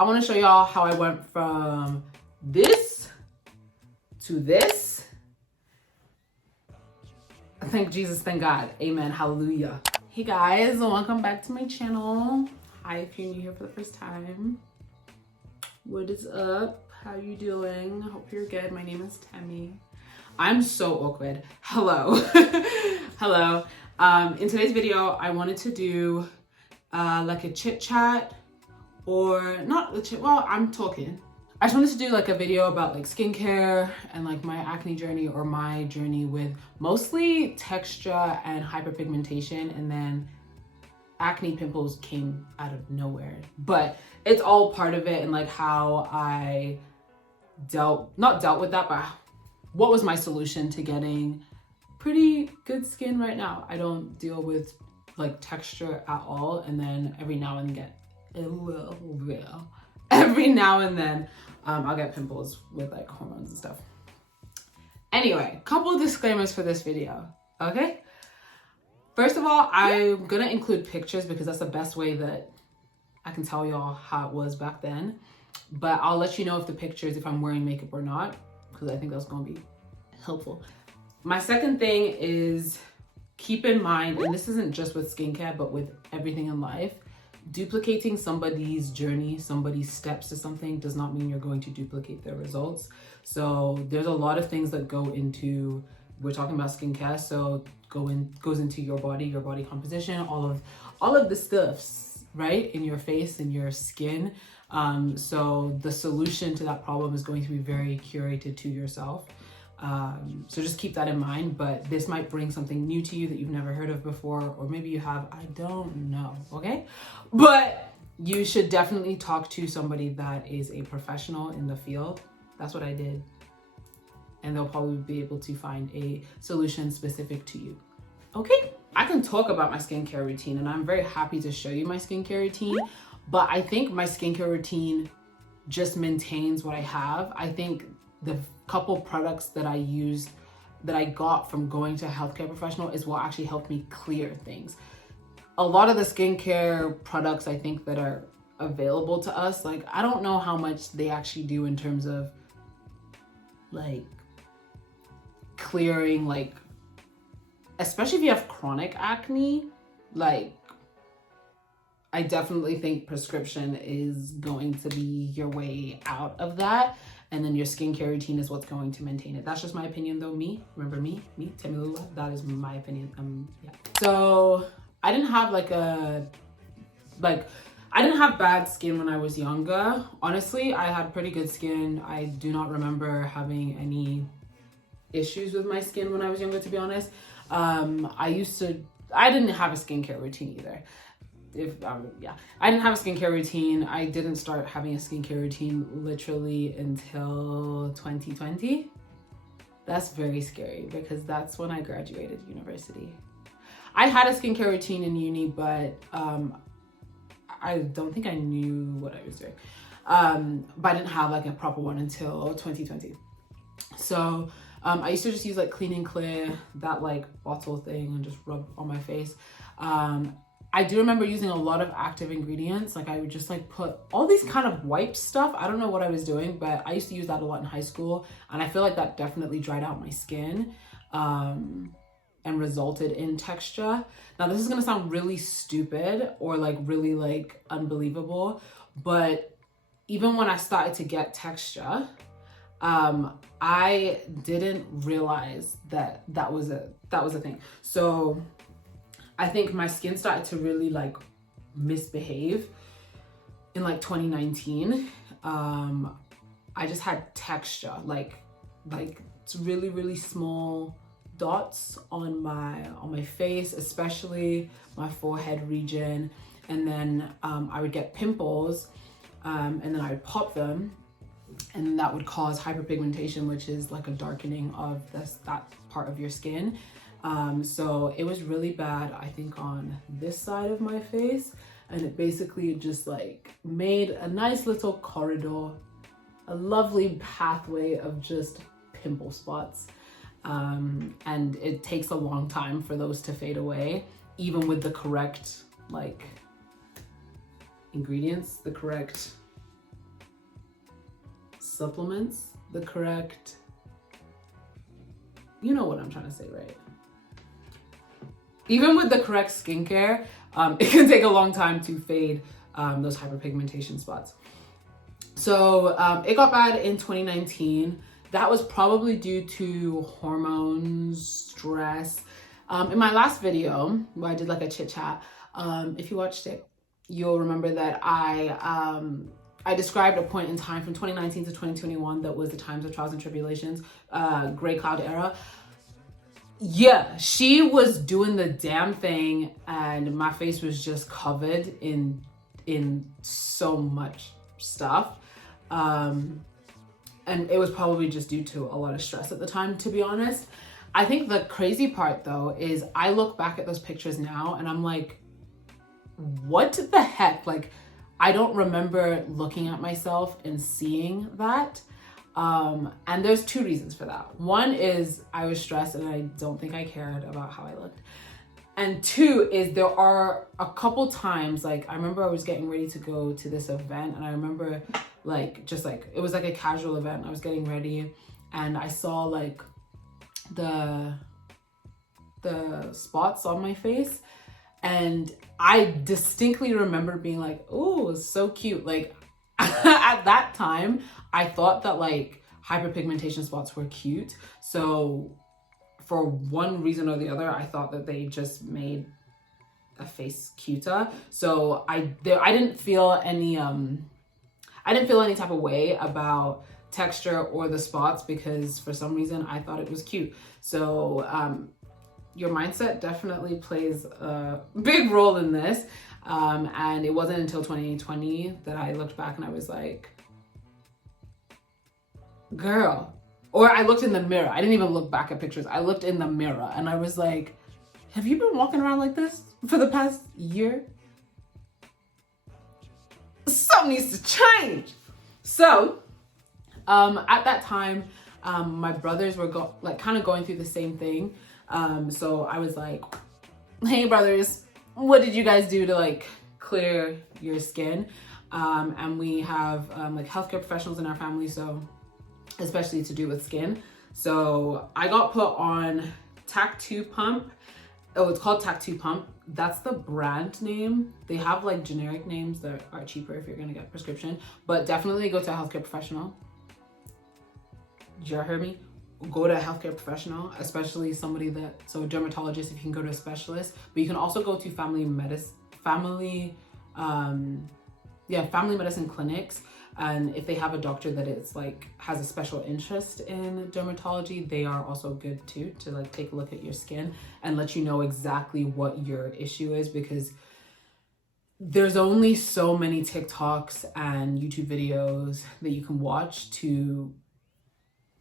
I want to show y'all how I went from this to this. Thank Jesus, thank God, amen, hallelujah. Hey guys, welcome back to my channel. Hi, if you're new here for the first time. What is up? How you doing? Hope you're good. My name is Tammy. I'm so awkward. Hello. Hello. In today's video, I wanted to do like a chit chat, or not the chit, well, I'm talking. I just wanted to do like a video about like skincare and like my acne journey, or my journey with mostly texture and hyperpigmentation, and then acne pimples came out of nowhere. But it's all part of it, and like how I not dealt with that, but what was my solution to getting pretty good skin right now. I don't deal with like texture at all, and then every now and then I'll get pimples with like hormones and stuff. Anyway, couple of disclaimers for this video, okay? First of all, I'm gonna include pictures because that's the best way that I can tell y'all how it was back then. But I'll let you know if the pictures, if I'm wearing makeup or not, because I think that's gonna be helpful. My second thing is, keep in mind, and this isn't just with skincare, but with everything in life, duplicating somebody's journey, somebody's steps to something does not mean you're going to duplicate their results. So there's a lot of things that go into, we're talking about skincare, so goes into your body composition, all of the stuffs, right, in your face and your skin. So the solution to that problem is going to be very curated to yourself. So just keep that in mind, but this might bring something new to you that you've never heard of before, or maybe you have, I don't know, okay? But you should definitely talk to somebody that is a professional in the field. That's what I did. And they'll probably be able to find a solution specific to you, okay? I can talk about my skincare routine, and I'm very happy to show you my skincare routine, but I think my skincare routine just maintains what I have. I think the couple products that I used, that I got from going to a healthcare professional, is what actually helped me clear things. A lot of the skincare products I think that are available to us, like I don't know how much they actually do in terms of like clearing, like especially if you have chronic acne. Like I definitely think prescription is going to be your way out of that. And then your skincare routine is what's going to maintain it. That's just my opinion though. Remember me, Tammy Lula, that is my opinion. Yeah. So I didn't have I didn't have bad skin when I was younger. Honestly, I had pretty good skin. I do not remember having any issues with my skin when I was younger, to be honest. I didn't have a skincare routine either. I didn't have a skincare routine. I didn't start having a skincare routine literally until 2020. That's very scary because that's when I graduated university. I had a skincare routine in uni, but I don't think I knew what I was doing. But I didn't have like a proper one until 2020. So I used to just use like Clean and Clear, that like bottle thing, and just rub on my face. I do remember using a lot of active ingredients. Like I would just like put all these kind of wipe stuff. I don't know what I was doing, but I used to use that a lot in high school. And I feel like that definitely dried out my skin and resulted in texture. Now this is gonna sound really stupid or like really like unbelievable, but even when I started to get texture, I didn't realize that that was a thing. So I think my skin started to really like misbehave in like 2019. I just had texture, like it's really, really small dots on my face, especially my forehead region. And then I would get pimples and then I would pop them, and that would cause hyperpigmentation, which is like a darkening of that part of your skin. So it was really bad, I think, on this side of my face, and it basically just like made a nice little corridor, a lovely pathway of just pimple spots. And it takes a long time for those to fade away, even with the correct like ingredients, the correct supplements, the correct, you know what I'm trying to say, right? Even with the correct skincare, it can take a long time to fade those hyperpigmentation spots. So it got bad in 2019. That was probably due to hormones, stress. In my last video, where I did like a chit chat, if you watched it, you'll remember that I described a point in time from 2019 to 2021 that was the times of trials and tribulations, gray cloud era. Yeah, she was doing the damn thing, and my face was just covered in so much stuff. And it was probably just due to a lot of stress at the time, to be honest. I think the crazy part though is I look back at those pictures now and I'm like, what the heck? Like, I don't remember looking at myself and seeing that. And there's two reasons for that. One is I was stressed and I don't think I cared about how I looked. And two is there are a couple times, like I remember I was getting ready to go to this event, and I remember like, just like, it was like a casual event. I was getting ready and I saw like the spots on my face, and I distinctly remember being like, oh, so cute. Like at that time, I thought that like hyperpigmentation spots were cute. So for one reason or the other, I thought that they just made a face cuter. So I didn't feel any type of way about texture or the spots, because for some reason I thought it was cute. So your mindset definitely plays a big role in this. And it wasn't until 2020 that I looked back and I was like, girl. Or I looked in the mirror. I didn't even look back at pictures. I looked in the mirror and I was like, have you been walking around like this for the past year? Something needs to change. So at that time, my brothers were kind of going through the same thing. So I was like, hey brothers, what did you guys do to like clear your skin? And we have like healthcare professionals in our family, so especially to do with skin. So I got put on Tac2 Pump. Oh, it's called Tac2 Pump. That's the brand name. They have like generic names that are cheaper if you're gonna get prescription, but definitely go to a healthcare professional. Did you hear me? Go to a healthcare professional, especially somebody so a dermatologist if you can go to a specialist, but you can also go to family medicine clinics. And if they have a doctor that is like has a special interest in dermatology, they are also good too, to like take a look at your skin and let you know exactly what your issue is, because there's only so many TikToks and YouTube videos that you can watch to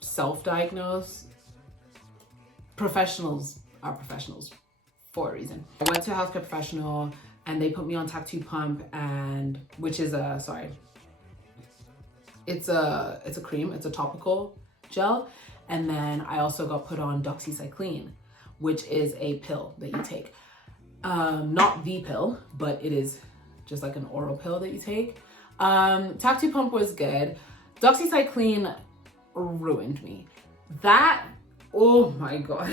self-diagnose. Professionals are professionals for a reason. I went to a healthcare professional and they put me on Tac2 Pump, and which is it's a cream, it's a topical gel. And then I also got put on doxycycline, which is a pill that you take. Not the pill, but it is just like an oral pill that you take. Tac2 Pump was good. Doxycycline ruined me. That, oh my god.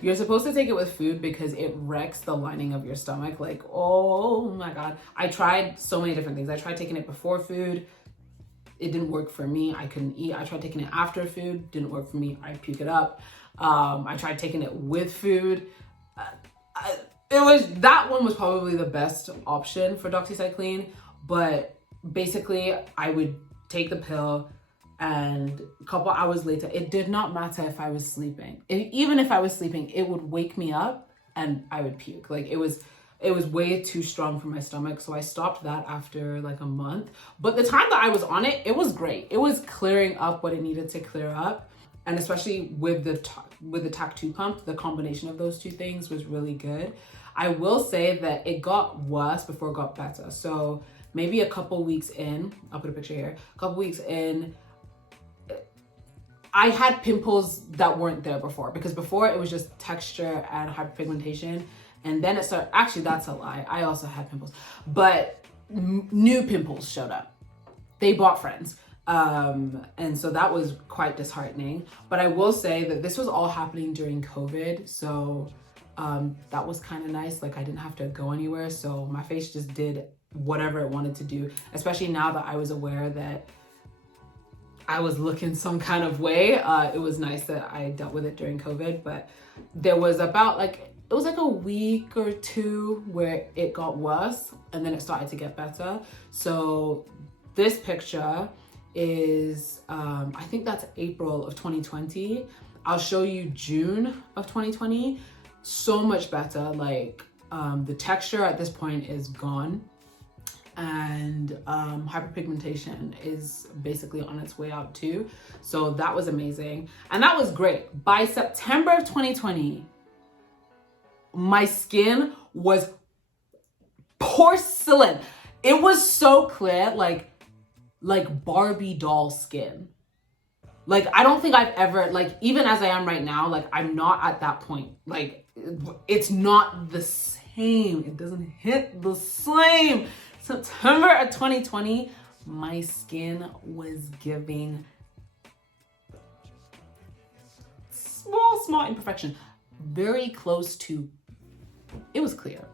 You're supposed to take it with food because it wrecks the lining of your stomach. Like, oh my god. I tried so many different things. I tried taking it before food. It didn't work for me. I couldn't eat. I tried taking it after food. Didn't work for me. I puke it up. I tried taking it with food. That one was probably the best option for doxycycline, but basically I would take the pill and a couple hours later, it did not matter if I was sleeping. Even if I was sleeping, it would wake me up and I would puke. Like it was way too strong for my stomach. So I stopped that after like a month. But the time that I was on it, it was great. It was clearing up what it needed to clear up. And especially with the Tac2 Pump, the combination of those two things was really good. I will say that it got worse before it got better. So maybe a couple weeks in, I'll put a picture here, a couple weeks in, I had pimples that weren't there before, because before it was just texture and hyperpigmentation. And then it started, actually that's a lie, I also had pimples, but new pimples showed up. They brought friends. And so that was quite disheartening. But I will say that this was all happening during COVID. So that was kind of nice. Like I didn't have to go anywhere. So my face just did whatever it wanted to do, especially now that I was aware that I was looking some kind of way. It was nice that I dealt with it during COVID, but there was about like, it was like a week or two where it got worse and then it started to get better. So this picture is, I think that's April of 2020. I'll show you June of 2020. So much better. Like the texture at this point is gone. And hyperpigmentation is basically on its way out too. So that was amazing. And that was great. By September of 2020, my skin was porcelain. It was so clear, like Barbie doll skin. Like, I don't think I've ever, like, even as I am right now, like, I'm not at that point. Like, it's not the same. It doesn't hit the same. September of 2020, my skin was giving small imperfection. Very close to, it was clear.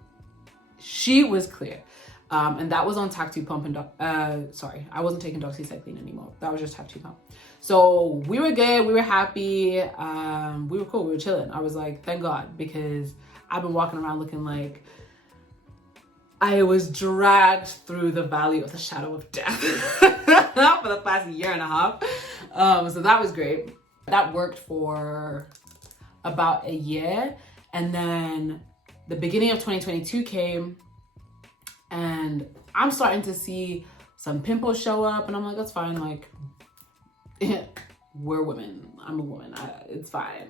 She was clear. And that was on Tac2 pump and, sorry, I wasn't taking doxycycline anymore. That was just Tac2 pump. So we were good, we were happy, we were cool, we were chilling. I was like, thank God, because I've been walking around looking like I was dragged through the valley of the shadow of death for the past year and a half. So that was great. That worked for about a year. And then the beginning of 2022 came and I'm starting to see some pimples show up and I'm like, that's fine. Like, we're women. I'm a woman. It's fine.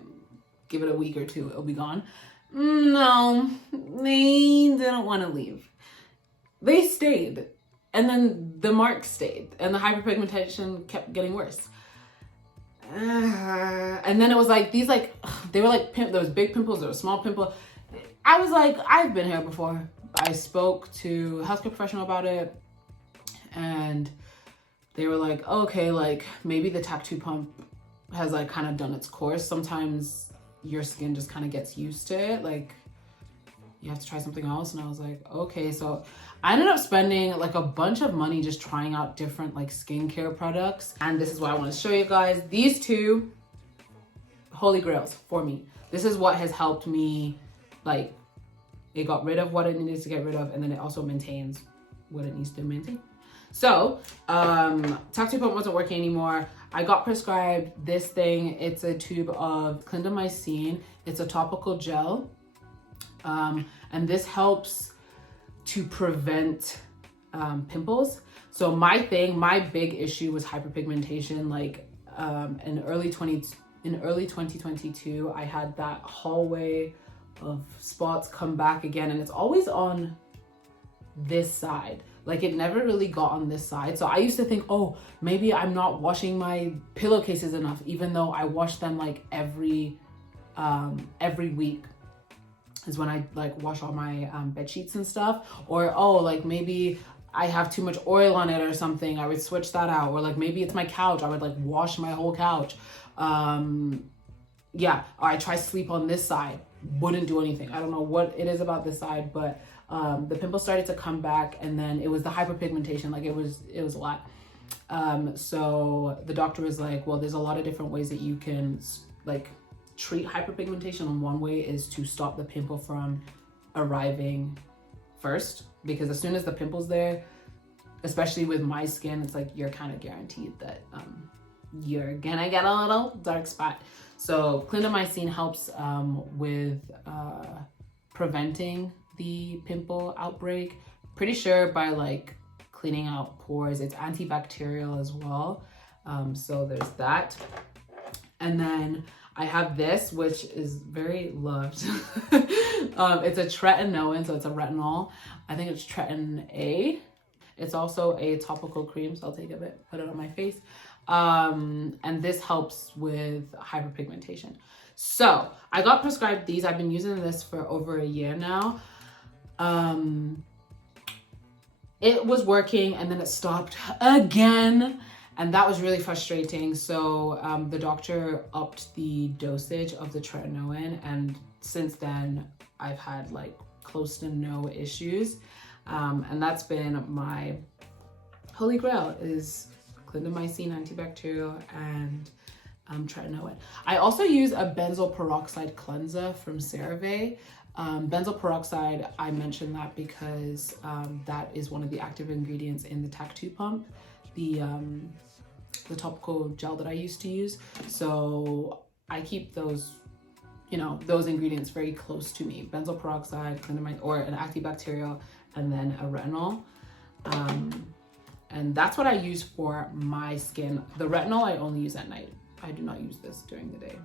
Give it a week or two, it'll be gone. No, they didn't want to leave. They stayed, and then the marks stayed, and the hyperpigmentation kept getting worse. And then it was like these, like, they were like, there was big pimples, there was small pimples. I was like, I've been here before. I spoke to a healthcare professional about it, and they were like, okay, like maybe the Tac2 pump has like kind of done its course. Sometimes your skin just kind of gets used to it. Like you have to try something else. And I was like, okay. So I ended up spending like a bunch of money just trying out different like skincare products. And this is what I want to show you guys. These two holy grails for me. This is what has helped me, like, it got rid of what it needed to get rid of, and then it also maintains what it needs to maintain. So Tac2 pump wasn't working anymore. I got prescribed this thing. It's a tube of clindamycin. It's a topical gel. And this helps to prevent pimples. So my big issue was hyperpigmentation. Like in early 2022, I had that hallway of spots come back again, and it's always on this side. Like it never really got on this side. So I used to think, oh, maybe I'm not washing my pillowcases enough, even though I wash them like every week is when I like wash all my bed sheets and stuff. Or, oh, like maybe I have too much oil on it or something. I would switch that out. Or like maybe it's my couch. I would like wash my whole couch. Yeah, or I try sleep on this side. Wouldn't do anything. I don't know what it is about this side, but the pimples started to come back, and then it was the hyperpigmentation. Like it was a lot. So the doctor was like, well, there's a lot of different ways that you can like treat hyperpigmentation, and one way is to stop the pimple from arriving first, because as soon as the pimple's there, especially with my skin, it's like you're kind of guaranteed that you're gonna get a little dark spot. So clindamycin helps with preventing the pimple outbreak. Pretty sure by like cleaning out pores. It's antibacterial as well. So there's that. And then I have this, which is very loved. It's a tretinoin, so it's a retinol. I think it's Tretin A. It's also a topical cream, so I'll take a bit, put it on my face. And this helps with hyperpigmentation. So I got prescribed these. I've been using this for over a year now. It was working, and then it stopped again. And that was really frustrating. So the doctor upped the dosage of the tretinoin, and since then I've had like close to no issues. And that's been my holy grail, is clindamycin antibacterial and tretinoin. I also use a benzoyl peroxide cleanser from CeraVe. Benzoyl peroxide, I mentioned that because that is one of the active ingredients in the TAC2 pump, the topical gel that I used to use. So I keep those, you know, those ingredients very close to me. Benzoyl peroxide, clindamycin, or an antibacterial, and then a retinol. And that's what I use for my skin. The retinol I only use at night. I do not use this during the day,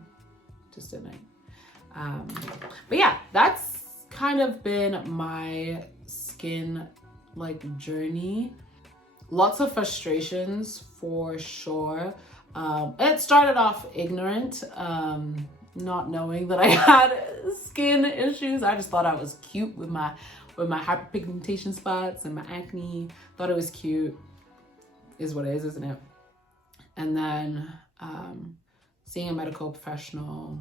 just at night. But yeah, that's kind of been my skin like journey. Lots of frustrations for sure. It started off ignorant, not knowing that I had skin issues. I just thought I was cute with my hyperpigmentation spots and my acne. Thought it was cute. Is what it is, isn't it? And then seeing a medical professional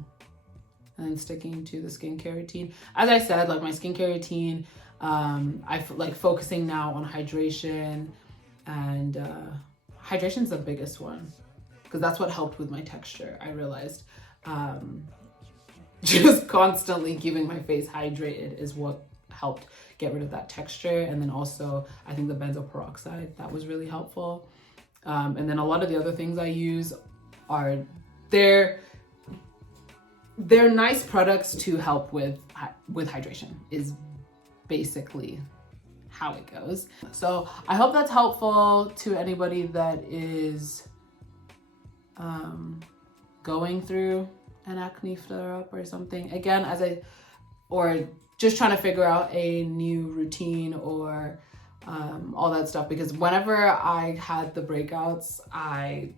and then sticking to the skincare routine. As I said, like my skincare routine, I like focusing now on hydration, and hydration's the biggest one because that's what helped with my texture. I realized just constantly keeping my face hydrated is what helped get rid of that texture. And then also I think the benzoyl peroxide, that was really helpful. And then a lot of the other things I use are, they're nice products to help with hydration, is basically how it goes. So I hope that's helpful to anybody that is going through an acne flare-up or something. Again, or just trying to figure out a new routine or all that stuff, because whenever I had the breakouts, I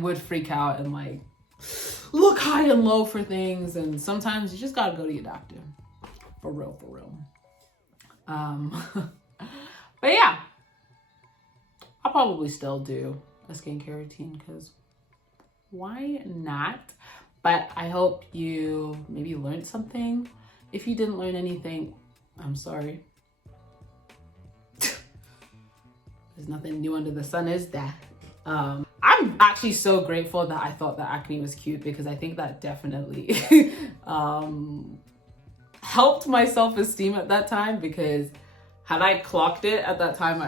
would freak out and like look high and low for things, and sometimes you just gotta go to your doctor. For real. But yeah, I'll probably still do a skincare routine because why not? But I hope you maybe learned something. If you didn't learn anything, I'm sorry. There's nothing new under the sun, is there? I'm actually so grateful that I thought that acne was cute, because I think that definitely helped my self-esteem at that time, because had I clocked it at that time,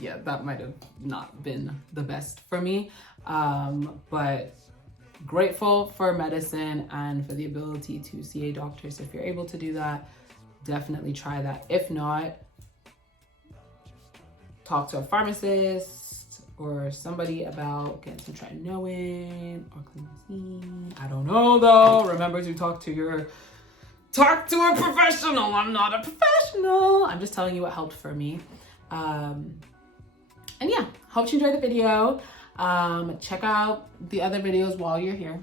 yeah, that might have not been the best for me. But grateful for medicine and for the ability to see a doctor. So if you're able to do that, definitely try that. If not, talk to a pharmacist or somebody about getting some tretinoin or cleansing. I don't know though. Remember to talk to a professional. I'm not a professional. I'm just telling you what helped for me. And yeah, hope you enjoyed the video. Check out the other videos while you're here,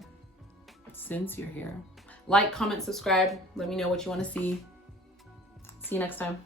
since you're here. Like, comment, subscribe. Let me know what you want to see. See you next time.